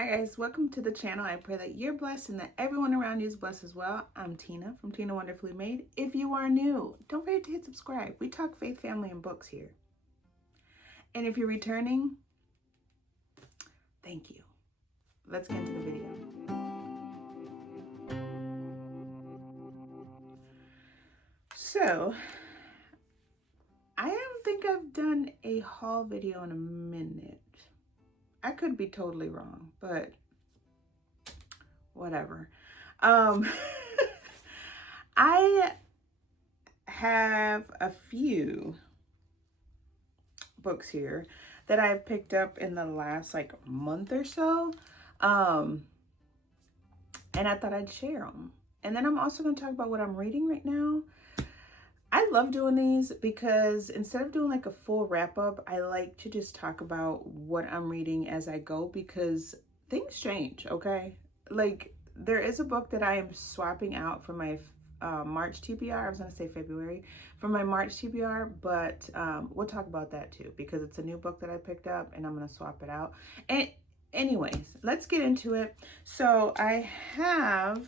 Hi guys, welcome to the channel. I pray that you're blessed and that everyone around you is blessed as well. I'm Tina from Tina Wonderfully Made. If you are new, don't forget to hit subscribe. We talk faith, family, and books here. And if you're returning, thank you. Let's get into the video. So, I don't think I've done a haul video in a minute. I could be totally wrong, but whatever. I have a few books here that I've picked up in the last month or so. And I thought I'd share them. And then I'm also going to talk about what I'm reading right now. I love doing these because instead of doing like a full wrap up, I like to just talk about what I'm reading as I go because things change, okay? Like there is a book that I am swapping out for my March TBR. I was going to say February for my March TBR, but we'll talk about that too because it's a new book that I picked up and I'm going to swap it out. And anyways, let's get into it. So I have,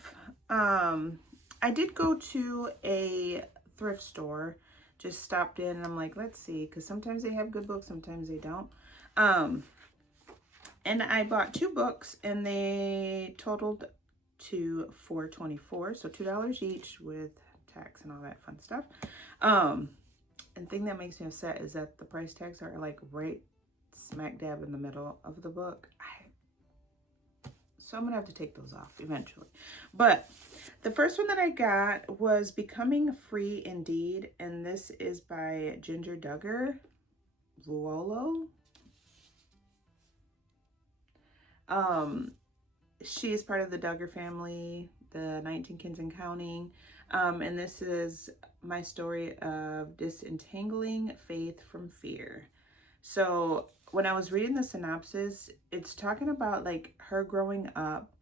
I did go to a thrift store, just stopped in and I'm like, let's see, because sometimes they have good books, sometimes they don't. And I bought two books and they totaled to $4.24, so $2 each with tax and all that fun stuff. And thing that makes me upset is that the price tags are like right smack dab in the middle of the book. So I'm gonna have to take those off eventually. But the first one that I got was Becoming Free Indeed, and this is by Ginger Duggar Vuolo. She is part of the Duggar family, the 19 Kids and Counting. And this is my story of disentangling faith from fear. So when I was reading the synopsis, it's talking about like her growing up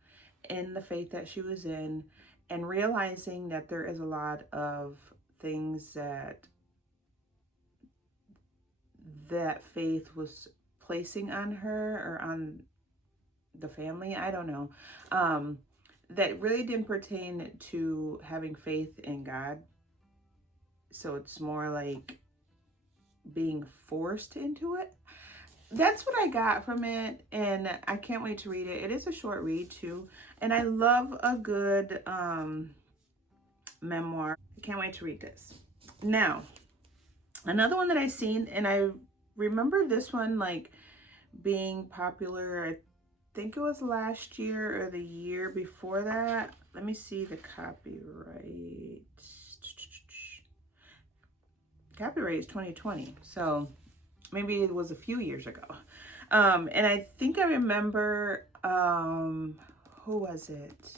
in the faith that she was in and realizing that there is a lot of things that faith was placing on her or on the family, I don't know, that really didn't pertain to having faith in God. So it's more like being forced into it. That's what I got from it, and I can't wait to read it. It is a short read too, and I love a good memoir. I can't wait to read this. Now, another one that I seen, and I remember this one like being popular, I think it was last year or the year before that. Let me see the copyright. Copyright is 2020, so maybe it was a few years ago. And I think I remember, who was it?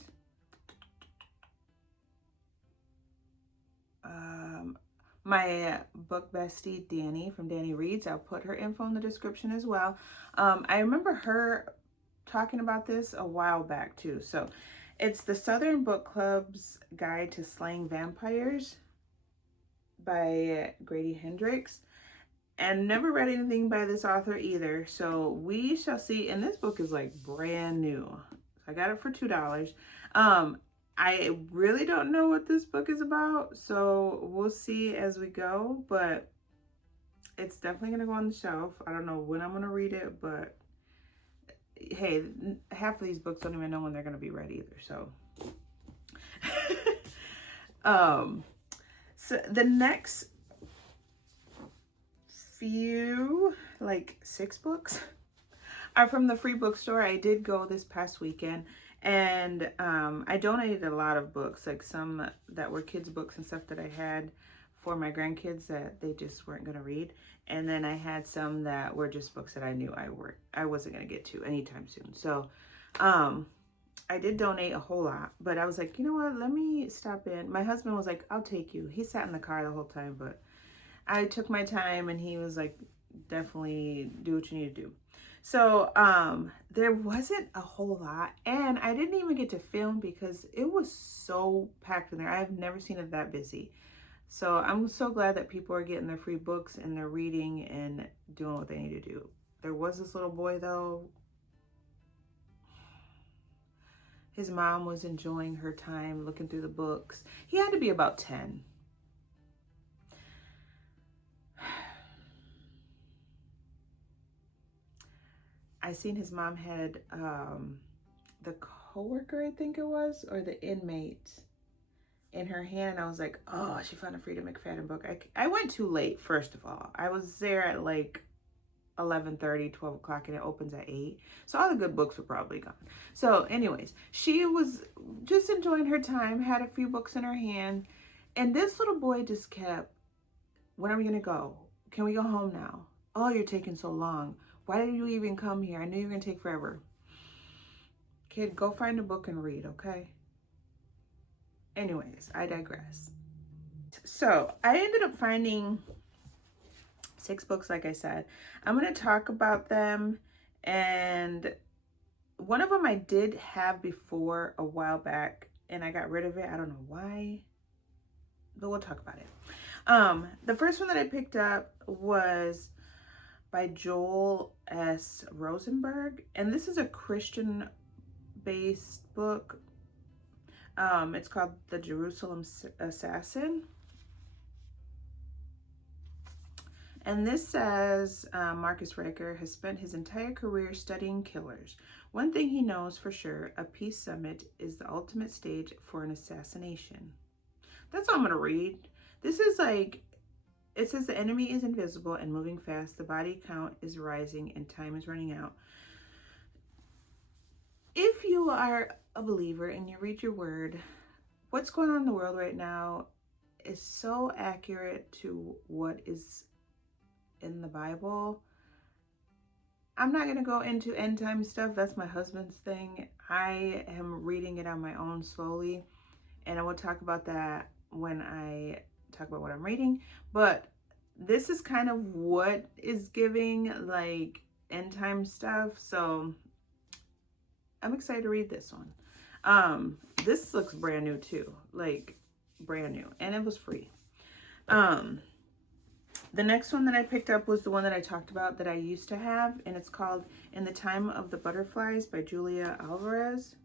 My book bestie, Danny from Danny Reads. I'll put her info in the description as well. I remember her talking about this a while back too. So it's the Southern Book Club's Guide to Slaying Vampires by Grady Hendrix. And never read anything by this author either. So we shall see. And this book is like brand new. So I got it for $2. I really don't know what this book is about. So we'll see as we go. But it's definitely going to go on the shelf. I don't know when I'm going to read it. But hey, half of these books don't even know when they're going to be read either. So. So the next few, like 6 books, are from the free bookstore. I did go this past weekend, and I donated a lot of books, like some that were kids books and stuff that I had for my grandkids that they just weren't going to read, and then I had some that were just books that I knew I wasn't going to get to anytime soon. So I did donate a whole lot, but I was like, you know what, let me stop in. My husband was like, I'll take you. He sat in the car the whole time, but I took my time and he was like, definitely do what you need to do. So there wasn't a whole lot, and I didn't even get to film because it was so packed in there. I've never seen it that busy. So I'm so glad that people are getting their free books and they're reading and doing what they need to do. There was this little boy though. His mom was enjoying her time looking through the books. He had to be about 10. I seen his mom had the coworker, I think it was, or the inmate in her hand. And I was like, oh, she found a Frida McFadden book. I went too late, first of all. I was there at like 11:30, 12 o'clock, and it opens at 8. So all the good books were probably gone. So anyways, she was just enjoying her time, had a few books in her hand. And this little boy just kept, when are we going to go? Can we go home now? Oh, you're taking so long. Why did you even come here? I knew you were going to take forever. Kid, go find a book and read, okay? Anyways, I digress. So I ended up finding 6 books, like I said. I'm going to talk about them. And one of them I did have before a while back, and I got rid of it. I don't know why, but we'll talk about it. The first one that I picked up was by Joel S. Rosenberg, and this is a Christian-based book. It's called The Jerusalem Assassin. And this says Marcus Riker has spent his entire career studying killers. One thing he knows for sure, a peace summit is the ultimate stage for an assassination. That's all I'm going to read. This is like, it says the enemy is invisible and moving fast. The body count is rising and time is running out. If you are a believer and you read your word, what's going on in the world right now is so accurate to what is in the Bible. I'm not going to go into end time stuff. That's my husband's thing. I am reading it on my own slowly, and I will talk about that when I talk about what I'm reading. But this is kind of what is giving like end time stuff. So I'm excited to read this one. This looks brand new too, like brand new, and it was free. The next one that I picked up was the one that I talked about that I used to have, and it's called In the Time of the Butterflies by Julia Alvarez.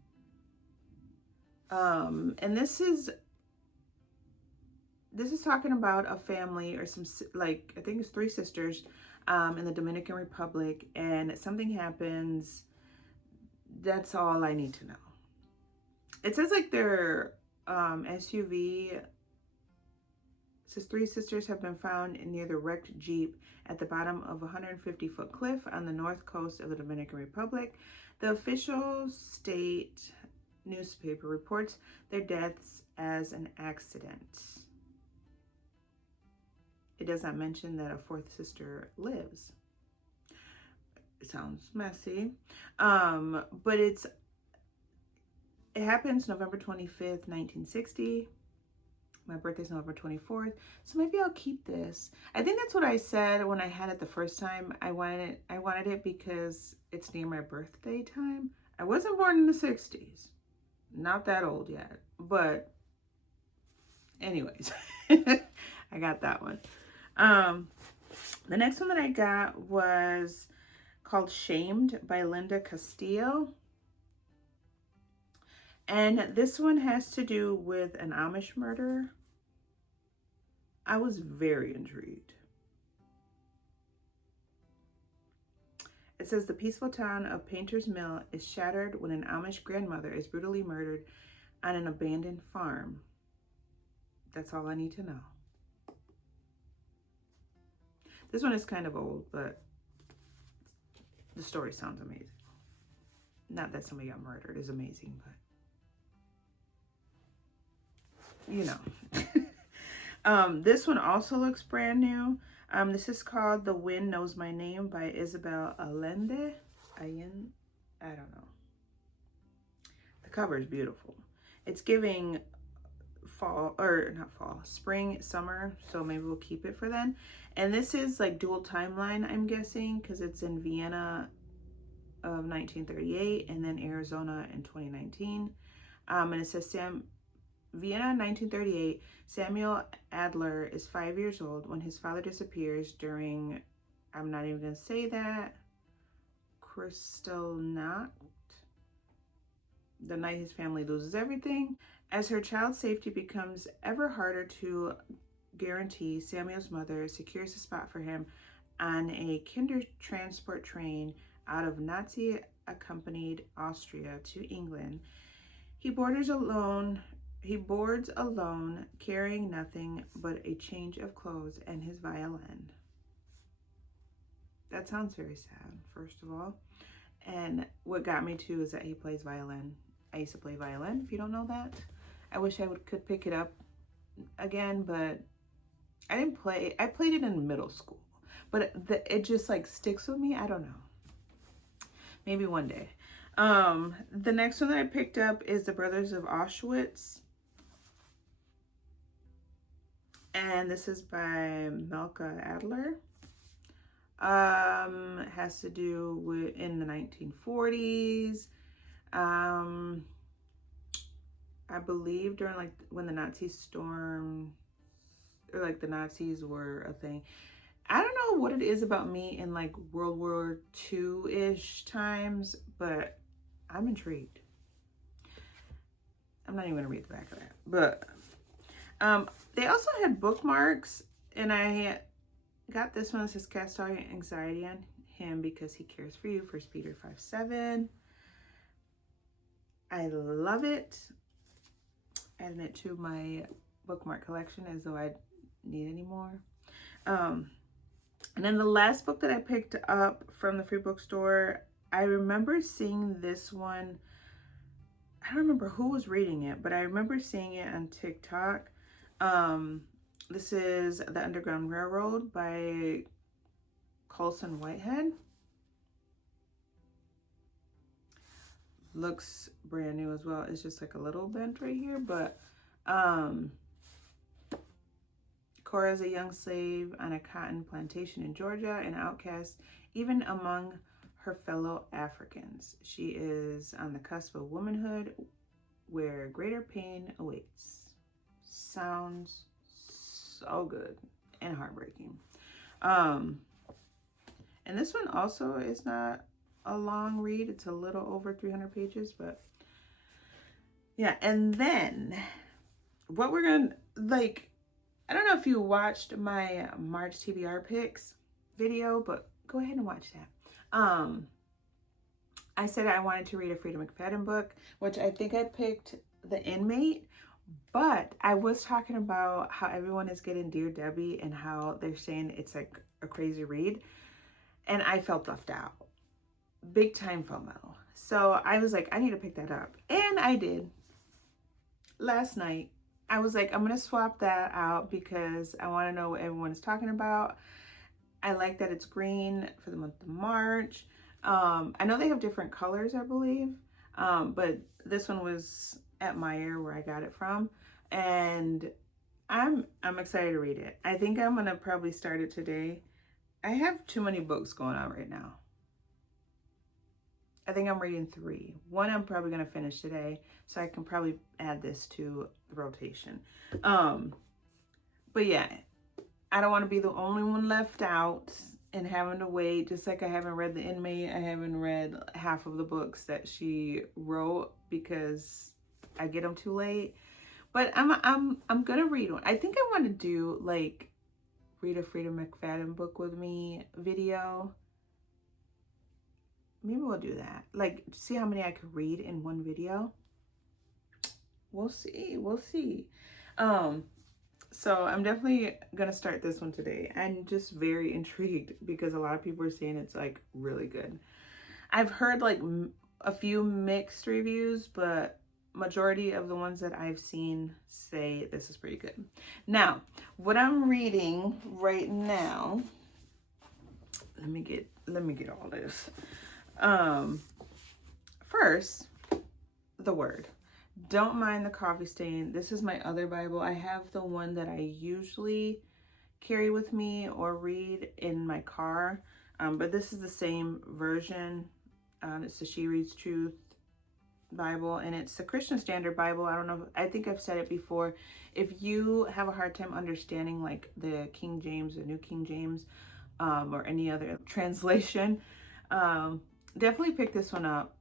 And this is talking about a family, or some, like, I think it's 3 sisters in the Dominican Republic, and something happens. That's all I need to know. It says like their SUV. It says 3 sisters have been found near the wrecked Jeep at the bottom of a 150-foot cliff on the north coast of the Dominican Republic. The official state newspaper reports their deaths as an accident. It does not mention that a 4th sister lives. It sounds messy. But it happens November 25th, 1960. My birthday's November 24th. So maybe I'll keep this. I think that's what I said when I had it the first time. I wanted it because it's near my birthday time. I wasn't born in the 60s. Not that old yet. But anyways, I got that one. The next one that I got was called Shamed by Linda Castillo. And this one has to do with an Amish murder. I was very intrigued. It says the peaceful town of Painter's Mill is shattered when an Amish grandmother is brutally murdered on an abandoned farm. That's all I need to know. This one is kind of old, but the story sounds amazing. Not that somebody got murdered is amazing, but you know. This one also looks brand new. This is called The Wind Knows My Name by Isabel Allende. I don't know. The cover is beautiful. It's giving fall, or not fall, spring, summer, so maybe we'll keep it for then. And this is like dual timeline, I'm guessing, because it's in Vienna of 1938 and then Arizona in 2019. And it says Vienna 1938, Samuel Adler is 5 years old when his father disappears during, I'm not even going to say that, Kristallnacht. the night his family loses everything. As her child's safety becomes ever harder to guarantee, Samuel's mother secures a spot for him on a kinder transport train out of Nazi-accompanied Austria to England. He boards alone, carrying nothing but a change of clothes and his violin. That sounds very sad, first of all. And what got me too is that he plays violin. I used to play violin, if you don't know that. I wish I could pick it up again, but I didn't play. I played it in middle school, but it just like sticks with me. I don't know. Maybe one day. The next one that I picked up is The Brothers of Auschwitz. And this is by Melka Adler. It has to do with in the 1940s. I believe during like when the Nazis stormed, or like the Nazis were a thing. I don't know what it is about me in like World War II-ish times, but I'm intrigued. I'm not even gonna read the back of that, but they also had bookmarks, and I got this one that says cast all your anxiety on him because he cares for you, 1 Peter 5:7. I love it. Adding it to my bookmark collection as though I need any more. And then the last book that I picked up from the free bookstore, I remember seeing this one. I don't remember who was reading it, but I remember seeing it on TikTok. This is The Underground Railroad by Colson Whitehead. Looks brand new as well. It's just like a little bent right here, but Cora is a young slave on a cotton plantation in Georgia, an outcast even among her fellow Africans. She is on the cusp of womanhood where greater pain awaits. Sounds so good and heartbreaking. And this one also is not a long read. It's a little over 300 pages, but yeah. And then what we're gonna, like, I don't know if you watched my March TBR picks video, but go ahead and watch that. I said I wanted to read a Frida McFadden book, which I think I picked The Inmate, but I was talking about how everyone is getting Dear Debbie and how they're saying it's like a crazy read, and I felt left out. Big time FOMO. So I was like, I need to pick that up. And I did. Last night, I was like, I'm going to swap that out because I want to know what everyone is talking about. I like that it's green for the month of March. I know they have different colors, I believe. But this one was at Meyer where I got it from. And I'm excited to read it. I think I'm going to probably start it today. I have too many books going on right now. I think I'm reading 3. One I'm probably going to finish today, so I can probably add this to the rotation. But yeah, I don't want to be the only one left out and having to wait. Just like I haven't read The Inmate, I haven't read half of the books that she wrote because I get them too late. But I'm gonna read one. I think I want to do like read a Frida McFadden book with me video. Maybe we'll do that. Like, see how many I could read in one video. We'll see. We'll see. So I'm definitely gonna start this one today. I'm just very intrigued because a lot of people are saying it's like really good. I've heard like a few mixed reviews, but majority of the ones that I've seen say this is pretty good. Now, what I'm reading right now, let me get all this. First, The Word. Don't mind the coffee stain. This is my other Bible. I have the one that I usually carry with me or read in my car, but this is the same version. It's the She Reads Truth Bible, and it's the Christian Standard Bible. I don't know, I think I've said it before. If you have a hard time understanding like the King James, the New King James, or any other translation, definitely pick this one up.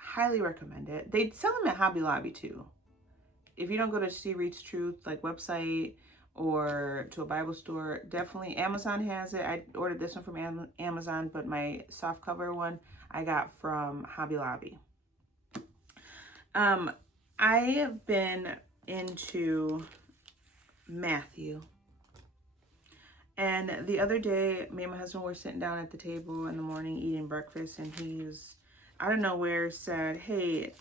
Highly recommend it. They sell them at Hobby Lobby too. If you don't go to She Reads Truth like website or to a Bible store, definitely Amazon has it. I ordered this one from Amazon, but my soft cover one I got from Hobby Lobby. I have been into Matthew. And the other day, me and my husband were sitting down at the table in the morning eating breakfast, and he's out of nowhere said, hey,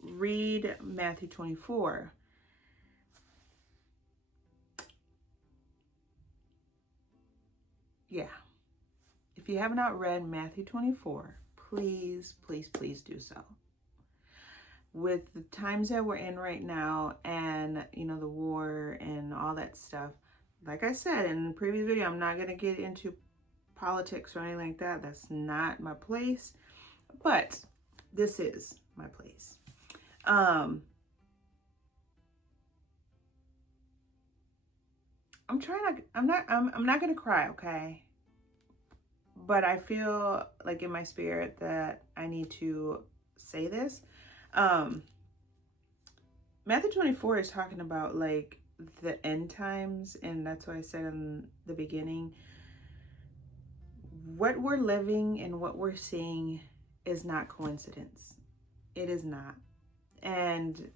read Matthew 24. Yeah. If you have not read Matthew 24, please, please, please do so. With the times that we're in right now and, you know, the war and all that stuff, like I said in the previous video, I'm not going to get into politics or anything like that. That's not my place. But this is my place. I'm not going to cry, okay? But I feel like in my spirit that I need to say this. Matthew 24 is talking about like the end times, and that's what I said in the beginning. What we're living and what we're seeing is not coincidence. It is not. And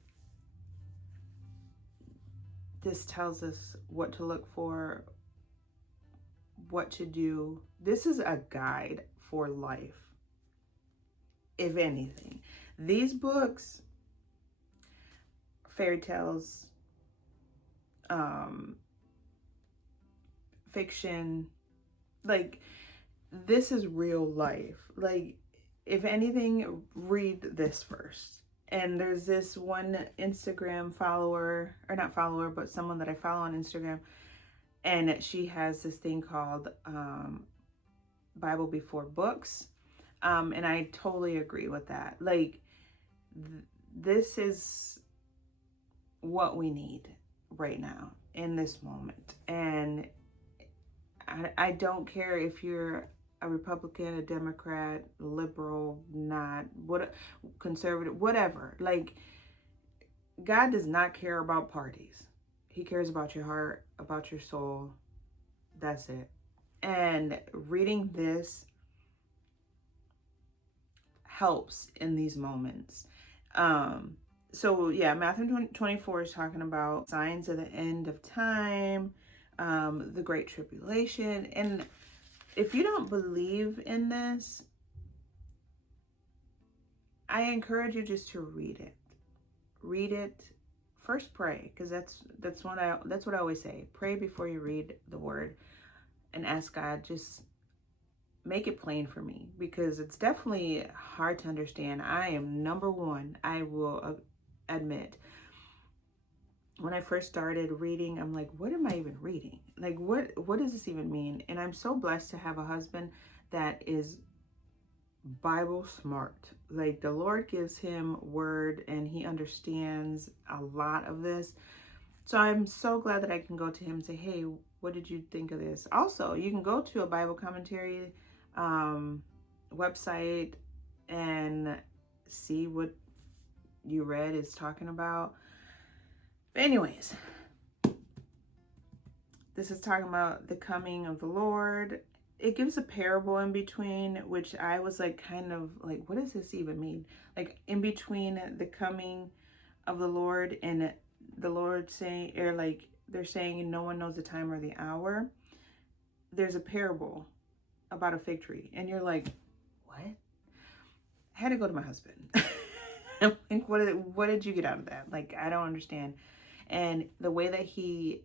this tells us what to look for, what to do. This is a guide for life, if anything. These books, fairy tales, fiction, like this is real life. Like, if anything, read this first. And there's this one Instagram follower, or not follower, but someone that I follow on Instagram, and she has this thing called Bible Before Books. And I totally agree with that. Like, this is what we need right now in this moment. And I don't care if you're a Republican, a Democrat, liberal, not, what, conservative, whatever. Like, God does not care about parties. He cares about your heart, about your soul. That's it. And reading this helps in these moments. So yeah, Matthew 24 is talking about signs of the end of time, the Great Tribulation. And if you don't believe in this, I encourage you just to read it. Read it. First pray, because that's what I always say. Pray before you read the word and ask God, just make it plain for me, because it's definitely hard to understand. I am number one, I will admit. When I first started reading, I'm like, what am I even reading? Like, what does this even mean? And I'm so blessed to have a husband that is Bible smart. Like, the Lord gives him word and he understands a lot of this. So I'm so glad that I can go to him and say, hey, what did you think of this? Also, you can go to a Bible commentary website and see what you read is talking about. But anyways, this is talking about the coming of the Lord. It gives a parable in between, which I was like, kind of like, what does this even mean? Like, in between the coming of the Lord and the Lord saying, or like they're saying no one knows the time or the hour, there's a parable about a fig tree. And you're like, what? I had to go to my husband. I'm like, what did you get out of that? Like, I don't understand. And the way that he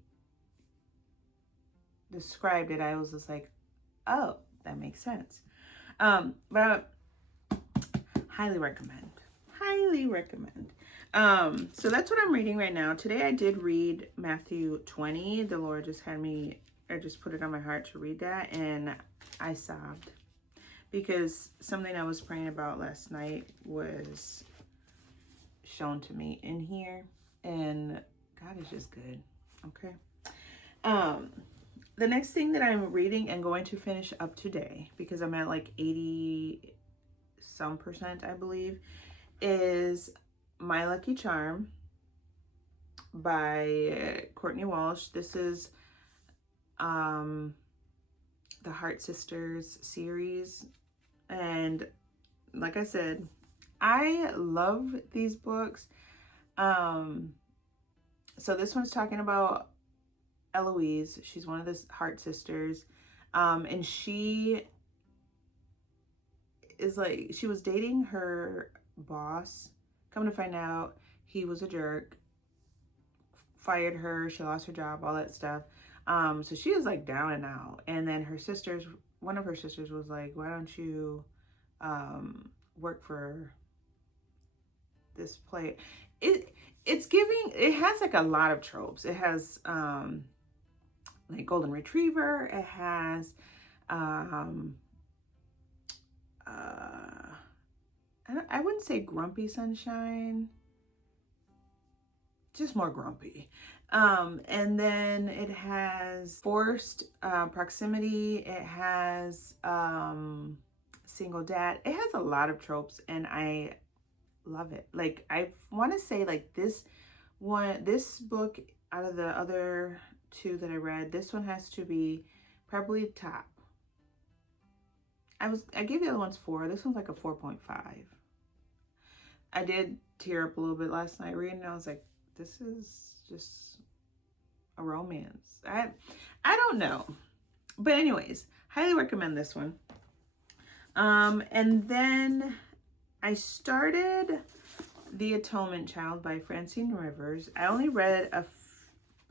described it, I was just like, oh, that makes sense. But I highly recommend. Highly recommend. So that's what I'm reading right now. Today I did read Matthew 20. The Lord just had me, I just put it on my heart to read that, and I sobbed because something I was praying about last night was shown to me in here, and God is just good. Okay. The next thing that I'm reading and going to finish up today, because I'm at like 86% some percent, I believe, is My Lucky Charm by Courtney Walsh. This is the Heart Sisters series. And like I said, I love these books. So this one's talking about Eloise. She's one of the Heart Sisters. And she is like, she was dating her boss. Come to find out, he was a jerk. Fired her, she lost her job, all that stuff. So she is like down and out. And then her sisters, one of her sisters was like, why don't you work for this play? It's giving, it has like a lot of tropes. It has like golden retriever. It has I wouldn't say grumpy sunshine, just more grumpy. And then it has forced proximity. It has single dad. It has a lot of tropes, and I love it. Like, I want to say, like, this book out of the other two that I read, this one has to be probably top. I gave the other ones 4. This one's like a 4.5. I did tear up a little bit last night reading. I was like, this is just a romance. I don't know. But anyways, highly recommend this one. And then I started The Atonement Child by Francine Rivers. I only read I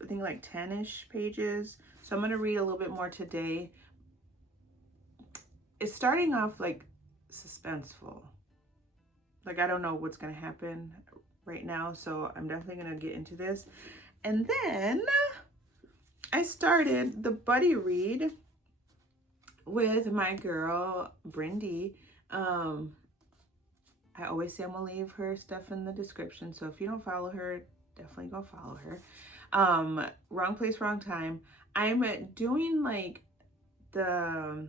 think like 10-ish pages. So I'm going to read a little bit more today. It's starting off like suspenseful. Like, I don't know what's going to happen right now, so I'm definitely going to get into this. And then I started the buddy read with my girl Brindy. I always say I'm gonna leave her stuff in the description, so if you don't follow her, definitely go follow her. Wrong Place, Wrong Time. I'm doing like the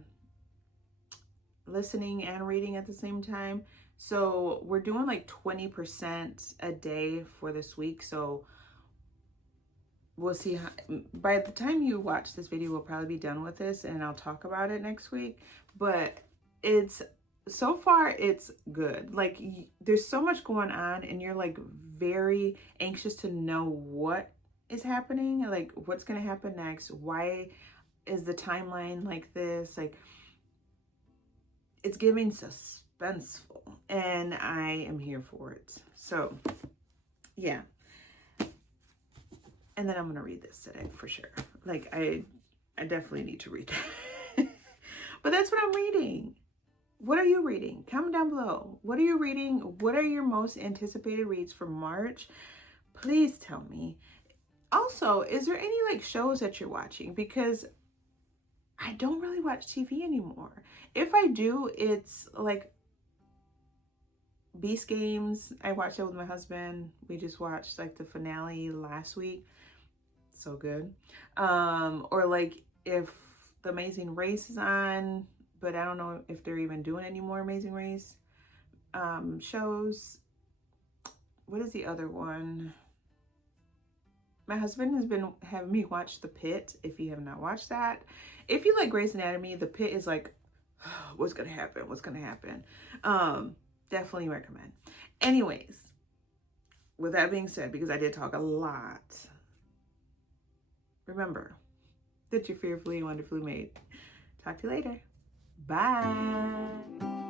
listening and reading at the same time. So we're doing like 20% a day for this week. So we'll see how, by the time you watch this video, we'll probably be done with this and I'll talk about it next week. But it's, so far it's good. Like, there's so much going on and you're like very anxious to know what is happening, like what's going to happen next. Why is the timeline like this? Like, it's giving suspenseful and I am here for it. So yeah. And then I'm going to read this today for sure. Like, I definitely need to read that. But that's what I'm reading. What are you reading? Comment down below. What are you reading? What are your most anticipated reads for March? Please tell me. Also, is there any like shows that you're watching? Because I don't really watch TV anymore. If I do, it's like Beast Games. I watched it with my husband. We just watched like the finale last week. So good. Or like if The Amazing Race is on, but I don't know if they're even doing any more Amazing Race shows. What is the other one? My husband has been having me watch The Pit, if you have not watched that. If you like Grey's Anatomy, The Pit is like, what's gonna happen? What's gonna happen? Definitely recommend. Anyways, with that being said, because I did talk a lot, remember that you're fearfully and wonderfully made. Talk to you later. Bye.